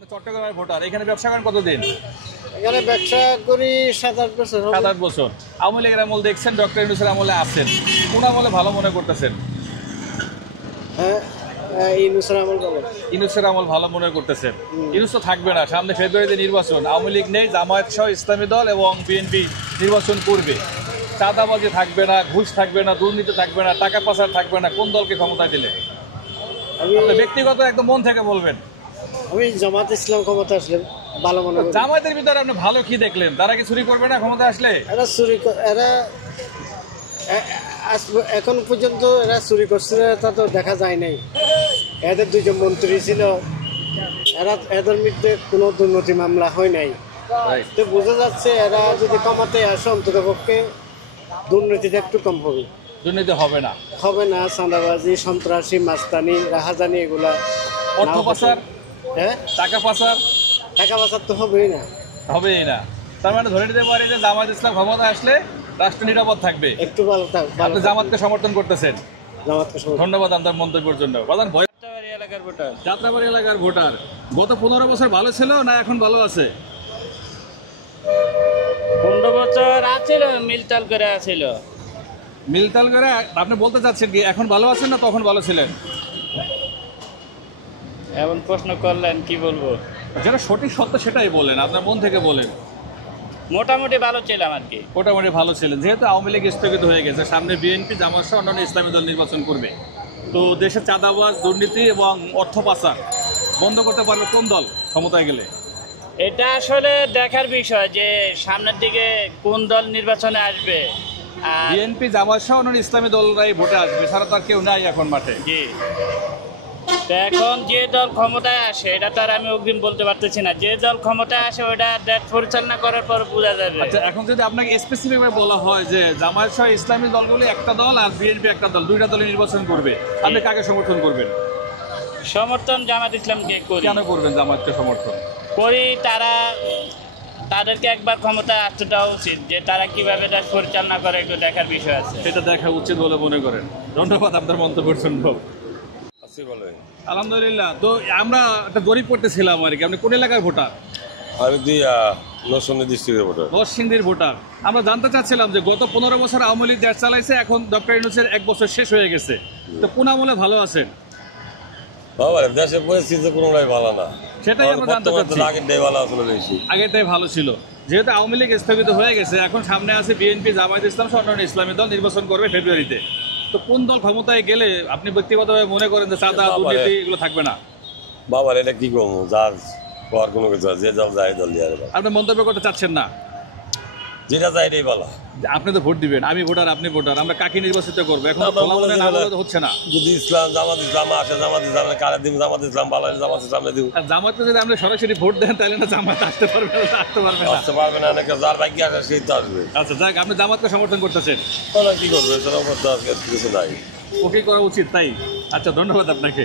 আপনি চট্টগ্রামের ভোটার, এখানে ব্যবসা করেন কতদিন? এখানে ব্যবসা করি 7-8 বছর হবে। 7-8 বছর। আওয়ামী লীগের আমল দেখছেন, ডক্টর ইউনূসের আমলে আছেন, কোন আমলে ভালো মনে করতেছেন? হ্যাঁ, ইউনূসের আমল ভালো। ইউনূসের আমল ভালো মনে করতেছেন। ইউনূস তো থাকবে না, সামনে ফেব্রুয়ারিতে নির্বাচন, আওয়ামী লীগ নেই, জামায়াত সহ ইসলামী দল এবং বিএনপি নির্বাচন করবে। চাঁদাবাজি থাকবে না, ঘুষ থাকবে না, দুর্নীতি থাকবে না, টাকা পাচার থাকবে না, কোন দলকে ক্ষমতায় দিলে? আমি আপনি ব্যক্তিগত একদম মন থেকে বলবেন। আমি জামাত ইসলাম ক্ষমতা আসলে ভালো মনে করি। জামায়াতের ভিতরে আপনি ভালো কি দেখলেন? তারা কি চুরি করবে না ক্ষমতায় আসলে? এরা এখন পর্যন্ত এরা চুরি করছে তা তো দেখা যায় নাই। এদের দুইজন মন্ত্রী ছিল, এদের মধ্যে কোনো দুর্নীতি মামলা হয় নাই। তো বোঝা যাচ্ছে এরা যদি কমাতে আসে অন্তত পক্ষে দুর্নীতিটা একটু কম হবে। দুর্নীতি হবে না, হবে না, চাঁদাবাজি, সন্ত্রাসী, মাস্তানি, রাহাজানি, এগুলা অর্থ পাচার, হ্যাঁ, টাকা পাচার টাকা পাচার তো হবেই না। হবেই না। তার মানে ধরে নিতে পারি যে জামায়াত ইসলাম ক্ষমতায় আসলে রাষ্ট্র নিরাপদ থাকবে। একটু ভালো আপনি জামাতকে সমর্থন করতেছেন। জামাতকে ধন্যবাদ আপনার মন্তব্যের জন্য। এলাকার ভোটার। যাত্রাবাড়ি এলাকার ভোটার। গত 15 বছর ভালো ছিল না এখন ভালো আছে? 15 বছর আছিল, মিলতাল করে আছিল। মিলতাল করে আপনি বলতে চাচ্ছেন কি এখন ভালো আছেন না তখন ভালো ছিলেন? এমন প্রশ্ন করলেন, কি বলবো? যেটা সঠিক সত্য সেটাই বলেন, আপনার মন থেকে বলেন। মোটামুটি ভালো ছিলাম আর কি। মোটামুটি ভালো ছিলেন, যেহেতু আওয়ামী লীগ স্থগিত হয়ে গেছে, সামনে বিএনপি, জামায়াত সহ অন্যান্য ইসলামী দল নির্বাচন করবে। তো দেশের চাঁদাবাজ, দুর্নীতি এবং অর্থ পাচার বন্ধ করতে পারবে কোন দল ক্ষমতায় গেলে? এটা আসলে দেখার বিষয় যে সামনের দিকে কোন দল নির্বাচনে আসবে। আর বিএনপি, জামায়াত সহ অন্যান্য ইসলামী দলরাই ভোটে আসবে, ছাড়া তার কেউ নাই এখন মাঠে। জি, তো এখন যে দল ক্ষমতায় আসে এটা তো আর আমি অগ্রিম বলতে পারতেছি না। যে দল ক্ষমতায় আসে ওটা দেশ পরিচালনা করার পর বোঝা যাবে। আচ্ছা, এখন যদি আপনাকে স্পেসিফিক ভাবে বলা হয় যে জামায়াত সহ ইসলামী দলগুলি একটা দল আর বিএনপি একটা দল, দুইটা দলে নির্বাচন করবে, আপনি কাকে সমর্থন করবেন? সমর্থন জামাত ইসলামকে করি। কেন করবেন জামায়াতকে সমর্থন? করি, তাদেরকে একবার ক্ষমতায় আসতে দেওয়া উচিত, যে তারা কিভাবে দেশ পরিচালনা করে একটু দেখার বিষয় আছে। সেটা দেখা উচিত বলে মনে করেন। ধন্যবাদ আপনার মন্তব্যের জন্য। আলহামদুলিল্লাহ। তো আমরা একটা জরিপ করতেছিলাম আর কি, আপনি কোন এলাকার ভোটার? আমি নরসিংদী ডিস্ট্রিক্টের ভোটার। নরসিংদীর ভোটার। আমরা জানতে চাচ্ছিলাম যে গত 15 বছর আওয়ামী লীগ দেশ চালাইছে, এখন ডক্টর ইউনূসের 1 বছর শেষ হয়ে গেছে, তো কোন আমলে ভালো আছেন? বাবা, দেশের পরিস্থিতি কোনোটাই ভালো না। সেটাই আমরা জানতে চাচ্ছি। আগেরটাই ভালো আসলে বেশি। আগেরটাই ভালো ছিল, যেহেতু আওয়ামী লীগ স্থগিত হয়ে গেছে, এখন সামনে আছে বিএনপি, জামায়াত ইসলাম সহ অন্যান্য ইসলামী দল নির্বাচন করবে ফেব্রুয়ারিতে। তো কোন দল ক্ষমতায় গেলে আপনি ব্যক্তিগতভাবে মনে করেন যে চাঁদা, দুর্নীতি এগুলো থাকবে না? বাবার এটা কি করবো, যার হওয়ার কোনো কিছু আছে, যে দল যায় দল দিয়ে আপনি মন্তব্য করতে চাচ্ছেন না? যেটা যায় এটাই ভালো। আপনি তো ভোট দিবেন, আমি ভোটার, আপনি ভোটার, আমরা কাকে নির্বাচিত করবো এখন হচ্ছে না। যদি ইসলাম জামাত ইসলাম আসে, জামাত ইসলাম কারে দিব, জামাত ইসলাম ভালো, জামাত ইসলামে দিব। আর জামাতকে যদি আপনি সরাসরি ভোট দেন তাহলে না জামাত আসতে পারবে না, আসতে পারবে না, নাকি যার ভাগ্য আসে সেই তো আসবে। আচ্ছা যাক, আপনি জামাতকে সমর্থন করতেছেন, তাহলে কি করবে, সেটা করতে আজকে কিছু নাই। ওকে করা উচিত তাই। আচ্ছা, ধন্যবাদ আপনাকে।